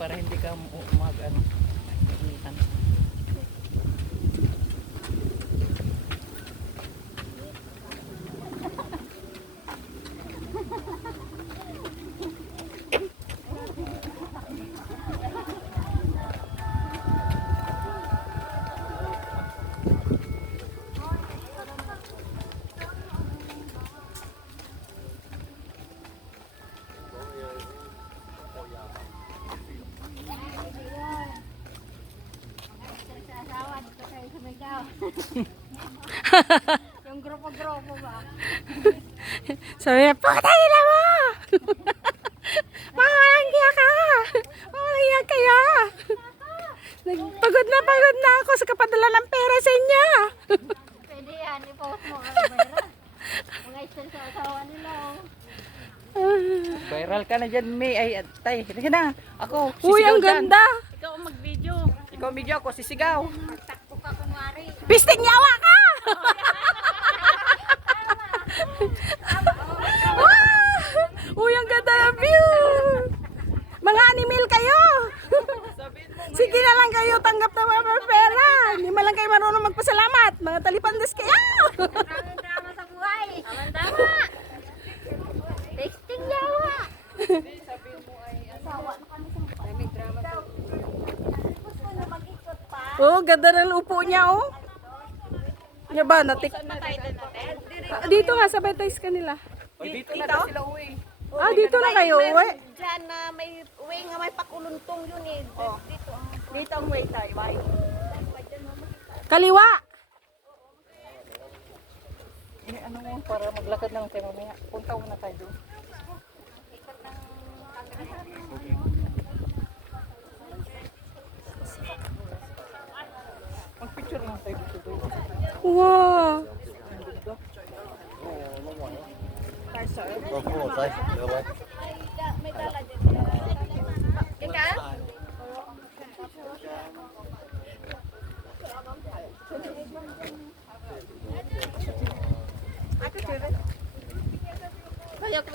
para hindi ka mag ano, mainitan. Yung grupo-grupo ba? Sabi niya, pakatay nila mo! Mamangya ka! Mamangya kaya! Pagod na ako sa kapadala ng pera sa inyo! Pwede yan, i-post mo. Mga istil sa asawa nila. Viral ka na dyan, May. Ay, tay, sige na. Ako, Uy, sisigaw ang dyan. ganda! Ikaw ang mag-video. Ikaw ang video, ako sisigaw. Takbo ka kunwari. Pisting yawa ka! Uy, ang ganda ng view! Mga animal kayo! Sige na lang kayo, tanggap na mga pera! Hindi man lang kayo marunong magpasalamat! Mga talipandas kayo! Maraming drama sa buhay. Aman tama. Texting yawa. Asawa na kami sa maraming drama sa gusto na mag-ikot pa. Oh, ganda ng upo niya, oh! Niya ba, natik... Dito nga, sabay tayo sa kanila. Oy, dito na daw sila uwi. Ah, dito na kayo, uwi. Diyan na may uwi nga may pakuluntong yun eh. Dito. Dito ang way tayo, bye. Kaliwa! Eh, ano mo, para maglakad lang tayo mamaya. Punta muna tayo doon. Mag-picture lang tayo dito doon. Wow! May dala din. Ika? Kaya ko